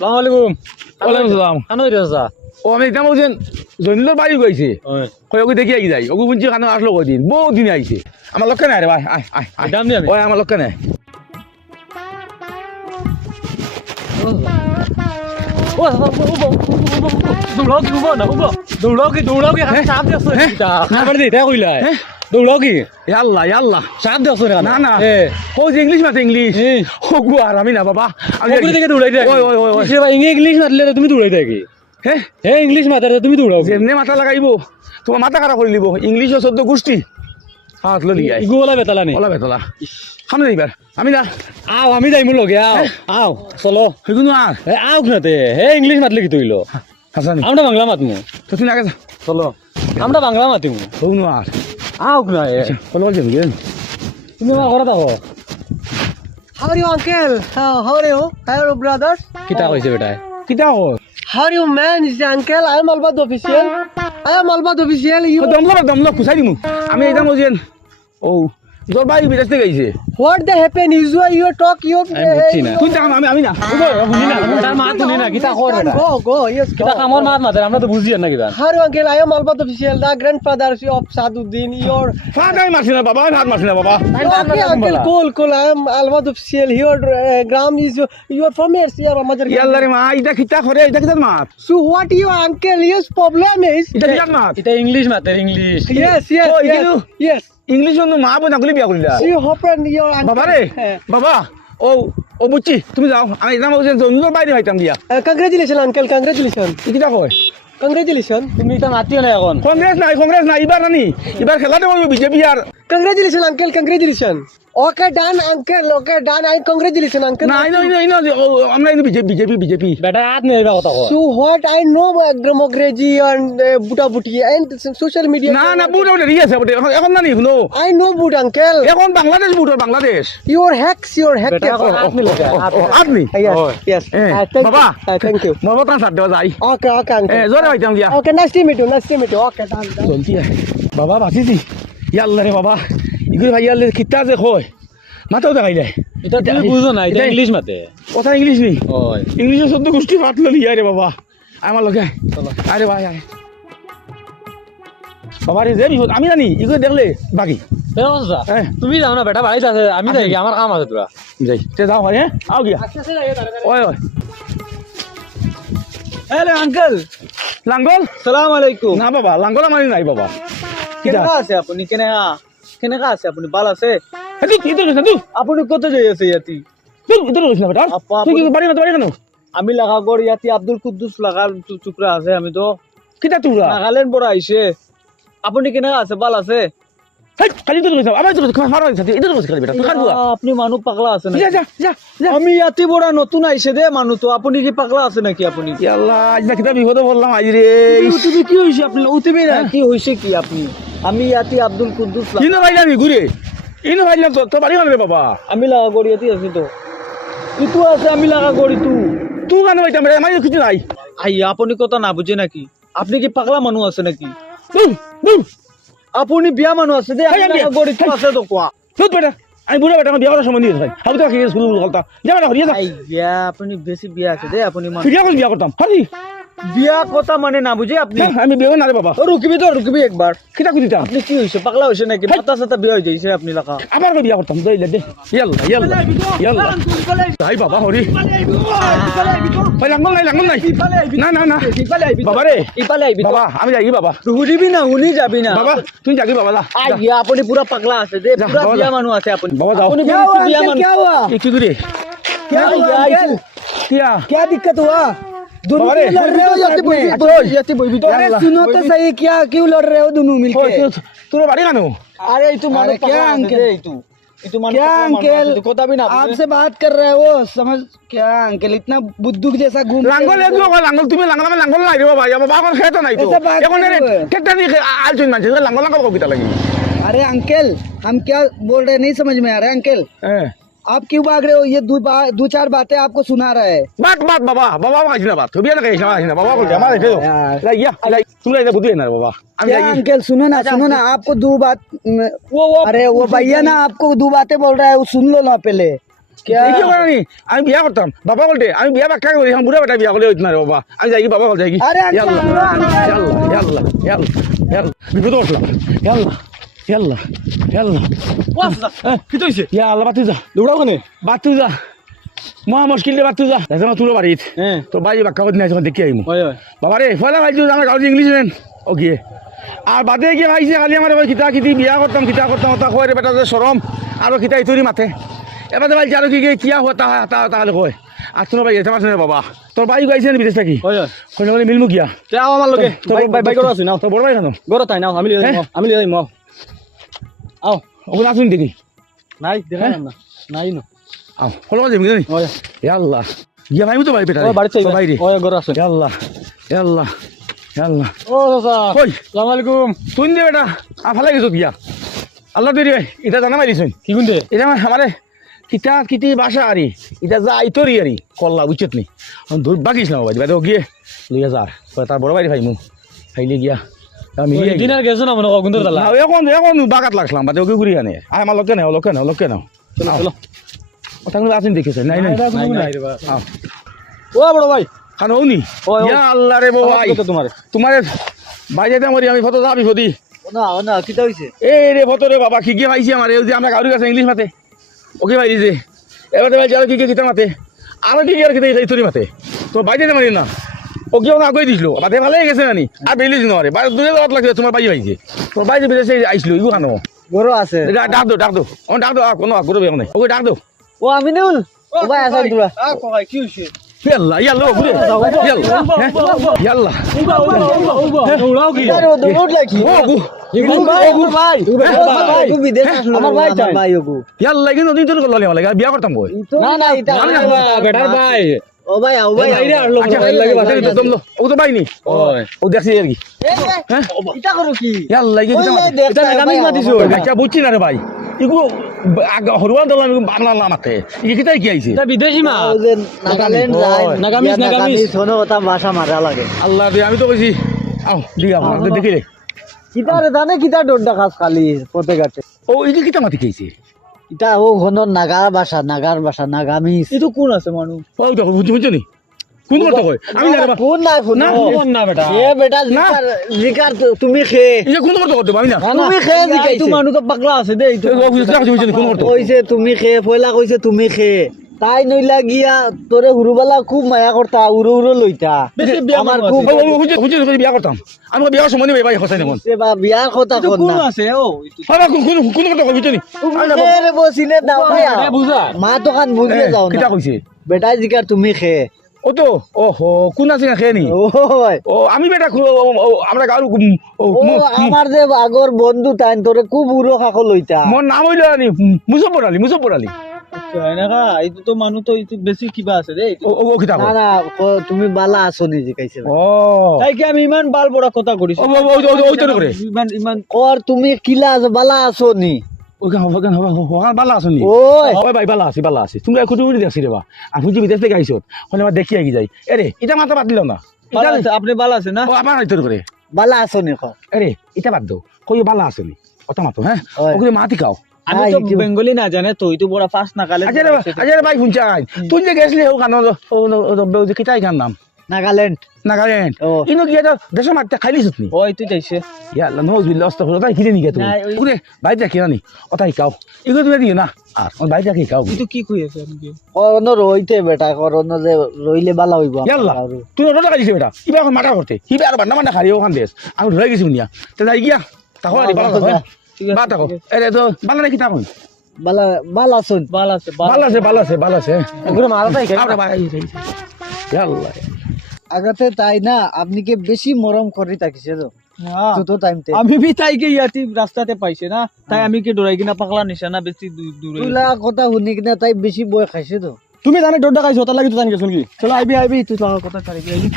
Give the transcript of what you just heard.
সালাম আলাইকুম ওয়ালাইকুম সালাম কেন হইতে আছা ও আমি এটা বলছেন জৈনুলের বাড়ি গেছে কই ওকে দেখি আই যাই ওকে বুঝছি কানে আসলো কদিন বহু দিন আইছে আমার লক্ষ্য নাই রে ভাই আয় আয় ওই আমার লক্ষ্য নাই দৌড়াও কি দৌড়াও কি দৌড়াও কি হ্যাঁ? সাপ দেখছ হ্যাঁ? না পারি এটা কইলা হ্যাঁ? দৌড়াও কি? ইয়াল্লা ইয়াল্লা সাপ দেখছ না না। না ও যে ইংলিশ মাতে ইংলিশ। ও আমি না বাবা। আমি ওপরে থেকে দৌড়াই দেয়। ওই ওই ওই ইংলিশ মারলে তুমি দৌড়াই দেয় কি? হ্যাঁ হে ইংলিশ মারলে তুমি দৌড়াও যেমনে মাথা লাগাইব তোমার মাথা খারাপ করে দিব ইংলিশও চোদ্দ গোষ্ঠী হাত ইগুলা বেতালা নি। ওলা বেতলা। এইবার আমি না আও আমি যাইমু লগে আও। আও চলো। সেগুলো আর এ আও নাতে হে ইংলিশ মাতলে কি হাসানি। আমরা বাংলা মাতমু। তো তুই আগে চলো। আমরা বাংলা মাতিমু। আর আও না এ বলো বলছেন গেন তুমি আমার ঘরে থাকো are you, uncle? How, how are you? How are you, brothers? কিতা কইছে কিতা হয় How are you, man? Is the uncle? I am Albad official. I am Albad official. You. দমলো দমলো খুচাই দিমু আমি এটা বলছেন ও তোর ভাই বিদেশ থেকে আইছে What the happen? Usually you talk. You. আমি তুই জান আমি আমি না বুঝি না তার মাত শুনি না কিতা কর বেটা Go, go. Yes, কিতা কামর মাত মাতে আমরা তো বুঝি না কিতা uncle? I am Albad official. The grandfather of Saduddin. Your. ফাট আমি মারছি না বাবা হাত না বাবা Okay, uncle. Cool, cool. I am Albad official. Your uh, gram is. You are from here. You are Major. ইয়াল্লা রে মা এটা কিতা করে এটা কিতা মাত So what you, uncle? Yes, problem is. এটা কিতা মাত এটা ইংলিশ মাতে English Yes, yes, Oh, Yes. English অন্য মা বোন আগলি বিয়া করিলা। বাবা রে হ্যাঁ। বাবা ও ও বুঝছি তুমি যাও। আমি এটা বলছেন জঙ্গলের বাইরে হইতাম দিয়া কংগ্রেচুলেশন আঙ্কেল কংগ্রেচুলেশন কি কয়? কংগ্রেচুলেশন তুমি এটা মাতিও না এখন। কংগ্রেস নাই কংগ্রেস নাই এবার নানি এবার খেলাতে বলব BJP R congratulation uncle congratulation okay done uncle okay done I congratulation uncle না আই নো আই আমরা ইনু বিজেপি বিজেপি বিজেপি। বেটা আদ নেই এবা কথা সু হোয়াট আই নো গ্রাম এন্ড বুটা বুটি এন্ড সোশ্যাল মিডিয়া না না বুটা বুটি রিয়াছে বুটি এখন না নি হনো আই নো বুট আঙ্কেল এখন Bangladesh boot Bangladesh your hacks your hack বেটা আপনি লগে আপনি ইয়েস বাবা থ্যাঙ্ক ইউ মমতা ট্রান্সফার দেওয়া যাই ওকে ওকে আঙ্কেল জোরে হইতাম দিয়া okay nice to meet you nice to meet you okay done done বাবা বাসিছি। ইয়াল্লা রে বাবা ইগুলো ভাই ইয়াল্লে কিতা যে কয়? মাথাও দেখাইলে এটা তুমি বুঝো না এটা ইংলিশ মাতে। কথা ইংলিশ নি ওই ইংলিশে চোদ্দ গোষ্ঠী আরে বাবা। আমার লগে। আরে ভাই আরে বাবা রে যে বিপদ আমি জানি ইগুলো দেখলে বাকি। তুমি যাও না বেটা বাড়িতে আছে আমি যাই আমার কাম আছে তোরা যাই তে যাও ভাই হ্যাঁ আও গিয়া। ওই ওই uncle. লাঙ্গল? Salam alaikum. না বাবা লাঙ্গল আমার নাই বাবা। কিতা আছে আপনি? কেনেকা? কেনেকা আছে আপনি? ভালো আছে? আপনি কত যাই আছে ইয়াতি? আমি লাগা গড় ইয়াতি আব্দুল কুদ্দুস লাগার টুকরা আছে আমি তো কিতা তুরা নাগাল্যান্ড পৰা আহিছে। আপুনি কেনেকা আছে? ভালো আছে? খালি সাথে খালি বেটা। তুই আপনি পাগলা আছে যা যা যা যা। আমি ইয়াতি বড় নতুন আইছে দে তো আপনি কি পাগলা আছে নাকি আপনি? ইয়াল্লা আজ না কিতা বিপদে বললাম আজ রে উঠিবি কি হইছে আপনি? উঠিবি না। কি হইছে কি আপনি? আমি ইয়াতি আব্দুল কুদ্দুস লাগা- ইনো ভাইলাম ঘুরে ইনো ভাইলাম তো তো বাড়ি রে বাবা। আমি লাগা গড় ইয়াতি আছি তো। ইতু আছে আমি লাগা গড় ইতু তুই কেন ভাইতাম রে আমার কিছু নাই। আই আপনি কথা না বুঝে নাকি? আপনি কি পাগলা মানুষ আছে নাকি? আপনি বিয়া মানুষ আছে দে ইতু আছে তো কোয়া তুই বেটা আমি বুড়া বেটা বিয়া করার সময় আছে হাবু তো খেয়ে স্কুল বলতা যা বেটা হরিয়ে যা আপনি বেশি বিয়া আছে দে আপনি বিয়া করে বিয়া করতাম হরি বিয়া কথা মানে না বুঝে আপনি হ্যাঁ, আমি বিয়ে না রে বাবা ও, রুকিবি তো রুকিবি একবার কিতা করিতাম আপনি কি হইছে পাগলা হইছে নাকি মাথা সাথে বিয়া হয়ে যাইছে আপনি লাগা আবার করে বিয়া করতাম দইলে দে ইয়াল্লা ইয়াল্লা ইয়াল্লা হাই বাবা হরি ভাই লাঙ্গল নাই লাঙ্গল নাই না না না বাবা রে ইপালে আইবি বাবা আমি যাই বাবা হুদিবি না হুনি যাবি না বাবা তুই যাবি বাবা যা আই ইয়া আপনি পুরা পাগলা আছে দে যা, পুরা বাবা, বিয়া যা। মানুষ আছে আপনি বাবা যাও আপনি বেশি বিয়া মানুষ এ কি করে क्या हुआ अंकल কিয়া क्या दिक्कत हुआ दोनों लड़ रहे हो यति भी यति भी अरे सुनो तो सही क्या क्यों लड़ रहे हो दोनों मिलके? हाँ, तू तू मानो क्या अंकल? तू। तो क्या अंकल? कोता भी ना आपसे बात कर रहे हो समझ क्या अंकल इतना बुद्धू जैसा घूम लांगो ले लांगो तुम्हें लांगो में लांगो लाई रे भाई? अब बागन खेत नहीं ये कौन रे नहीं आज जो मान लांगो लांगो को तो लगी। अरे अंकल हम क्या बोल रहे नहीं समझ में आ रहा अंकल? हाँ। आप क्यों भाग रहे हो ये दो बा- दो चार बातें आपको सुना रहा है বাত বাত বাবা বাবা আমার আসি না বাত তুমি না খাইছ আসি না বাবা বলছে আমার এসে यार। লাগিয়া লাগ তুমি এটা বুঝি না রে বাবা আমি क्या যাই अंकल सुनो ना सुनो ना आपको दो बात वो वो अरे वो भैया ना आपको दो बातें बोल रहा है वो सुन लो ना पहले এই কি করে নি আমি বিয়া করতাম বাবা বলতে আমি বিয়া বাক্কা করি এখন বুড়া বেটা বিয়া করলে হইতো না রে বাবা আমি যাই কি বাবা বল যাই কি আরে আচ্ছা, ইয়াল্লা আল্লাহ, আল্লাহ। ইয়াল্লা ইয়াল্লা ইয়াল্লা ইয়াল্লা বিপদ উঠলাম ইয়া আল্লাহ বাতু যা। দৌড়াও কেনে? বাতু যা। মহা মুশকিল দে বাতু যা। দেখো না তুলো বাড়িত। হ্যাঁ। তো বাড়ি বাক্কা করতে নাই যখন দেখি আইমু। হয় হয়। বাবা রে ফলা ভাইছো আমার গাঁৱত ইংলিছ নেন ও গিয়ে। আর বাদে গিয়ে ভাইছে খালি আমার ওই কিতা কিতি বিয়া করতাম কিতা করতাম ওটা কয় রে বেটা যে সরম আর কিতা ইতরি মাথে এবার ভাইছে আর কি কি কিয়া হতা হয় তা তাহলে কয়? আর তোর ভাই এটা মারছে বাবা। তোর ভাই গাইছে না বিদেশ থাকি? হয় হয়। কই বলে মিলমু আও আমার লগে। তোর বাই বাই করো আছি নাও। তোর বড় ভাই কেন? গরো তাই নাও। আমি হ্যাঁ? আমি লিয়ে যাই মাও আও ওগুলো আসুন দেখি। নাই হ্যাঁ? না। নাই ন। আও হলো যাবি জানি আল্লাহ। গিয়া ভাইমু তো ভাই বেটা ওই বাড়িতে তোর ভাই রে। ওই গরো আছে আল্লাহ আল্লাহ আল্লাহ। ও চাচা। কই? আসসালামু আলাইকুম। তুই দে বেটা আফালে গেছো গিয়া। আল্লাহ তুই রে এটা জানা মারিছুন কি গুনতে এটা আমার কিতা কিতি বাসা আরি। এটা যা আইতরি আরি কল্লা বুঝছত নি ধূপ বাকিস না বাবা বাইদেও গিয়ে যার কয় তার বড় বাড়ি ভাই মু খাইলে গিয়া আমি দিনার গেছো না মনে গুন্দর দালা। এখন এখন বাগাত লাগলাম বাদে ওকে ঘুরি আনে। আয় আমার লোকে নাও লোকে নাও লোকে নাও চলো চলো। ওটা আপনি দেখেছেন নাই নাই। ও বড় ভাই। ওনি। ইয়া আল্লাহ রে তোমার তোমার বাইরে আমি ফটো যাবি ফদি। না না কিটা হইছে এই রে ফটো রে বাবা কি কি পাইছি আমার এই যে আমরা কারুর কাছে ইংলিশ মাতে। ওকে এবারে ভাই আর কি কি মাতে। আরও কি আর মাতে। তো বাইরে মারি না। ওকে ওনা আগুয়ে দিছিল? মাতে ভালে গেছে নানি। আর বেলিস নরে বাইরে দুয়ে যাওয়াত লাগছে তোমার বাই পাইছে তো বাইরে বিদেশে আইছিল ইগু খানো গরো আছে। এটা ডাক দো ডাক দো। ও ডাক দো কোনো আগুরে বেও নাই। ওকে ডাক দো। ও আমিনুল ও ভাই। আসান তোরা আ কই কি হইছে কি? আরে ও ভাই ও ভাই আর লোক লাগে বাসা তো দমলো ও তো ও দেখছি আর কি। হ্যাঁ? এটা করো কি? এটা মাতিছো। রে ভাই। দল আমি বাংলা না মাতে কি আইছে? এটা বিদেশি মা ও যে নাগাল্যান্ড যায় ওই, নাগামিজ, শোনো ওটা ভাষা মারা লাগে। আল্লাহ রে আমি তো কইছি আও দিয়া দেখি রে। কিতা রে জানে কিতা ডোড্ডা খাস খালি পথে ঘাটে। ও ইগে কিতা মাতি খাইছে ইটা ও ঘনর নাগার ভাষা নাগার ভাষা নাগামিস এটো কোন আছে মানুহ? ও দেখো বুঝি বুঝছ নি? কোন কথা কই আমি না ফোন নাই ফোন না, কোন না বেটা। এ বেটা জিকার জিকার তুমি খে। এ কোন কথা করতে আমি না তুমি খে এইটো জিকাইছে। মানুহ তো পাগলা আছে দেই এইটো বুঝছি বুঝছি কোন কথা কইছে তুমি খে পয়লা কইছে তুমি খে। তাই নইলা গিয়া তোরে হুরুবালা খুব মায়া করতা উড়ো উড়ো লইতা। আমার খুব বুঝছি বুঝছি বিয়া করতাম। আমি বিয়া সময় নেই ভাই হসাই দেখুন সে বা বিয়ার কথা কোন না। আছে ও বাবা কোন কোন কোন কথা কই নি তুমি? খে রে দাও ভাইয়া। এ বুঝা। মা তো বুঝিয়ে যাও কিতা না কইছে? বেটা জিকার তুমি খে। ও তো ও হো কোন আছে খেয়ে নি? ও আমি বেটা আমরা গাঁর আমার যে আগর বন্ধু তাই তোরে খুব উড়ো খাকো লইতা। মোর নাম হইল আনি মুজফর আলী মুজফর আলী। এনেকা এইটো তো মানুহ তো এইটো বেছি কিবা আছে দেই ও ও ও কিতা না না তুমি বালা আছো নি জিকাইছে ও তাইকে আমি ইমান বাল বড় কথা কৰিছো? ও, ও, ও, ও, ও, ওইটো ইমান ইমান কর তুমি কিলা আছো বালা আছো নি? আর দেখি আগে যাই এরে এটা মাথা বাদ দিলাম না। বাল এটা আছে আপনি বাল আছে না? ও আমার হইতে করে বালা আছো নি কর এরে এটা বাদ দাও কই বালা আছে নি? অত মাতো হ্যাঁ। ওকে মাতি খাও। আমি আই, তো এইটো- বেঙ্গলি না জানে তো বড় ফাস্ট আচ্ছা আচ্ছা ভাই তুই যে গেছলি ও গান ও যে কিতাই গান নাম? নাগাল্যান্ড নাগালেন্ড ও। ইনো কি এটা দেশে মারতে খাইলিস নি? যাইছে বিল্লাহ আস্তাগফিরুল্লাহ তাই কিনে নিগে তুমি। ওটাই ইগো তুমি দিও আর কি রইতে বেটা করন যে রইলে বালা হইব আমার ইয়াল্লা তুই ওটা টাকা দিছিস বেটা। ইবা এখন মাটা করতে ইবা আর বান্না বান্না খারি ওখান দেশ আমি ধরে গেছি নিয়া তে যাই গিয়া। তাহো বালা যা, যা। ঠিক আছে, বা তো নাকি বালা বালা? আছে বালা আছে বালা আছে বালা আছে। আগাতে তাই না আপনি কে বেশি মরম করে থাকিছে তো? যত টাইমতে। আমি বি তাইকে ইয়াতে রাস্তাতে পাইছে না তাই আমি কি ডরাই কিনা পাগলা নিশানা বেছি দূরে তুলা কথা শুনি কিনা তাই বেশি বয় খাইছে তো। তুমি জানে ডর দেখাইছো তার লাগি তো জানি গেছো কি চলো আইবি আইবি তুই কথা ছাড়িবি আইবি।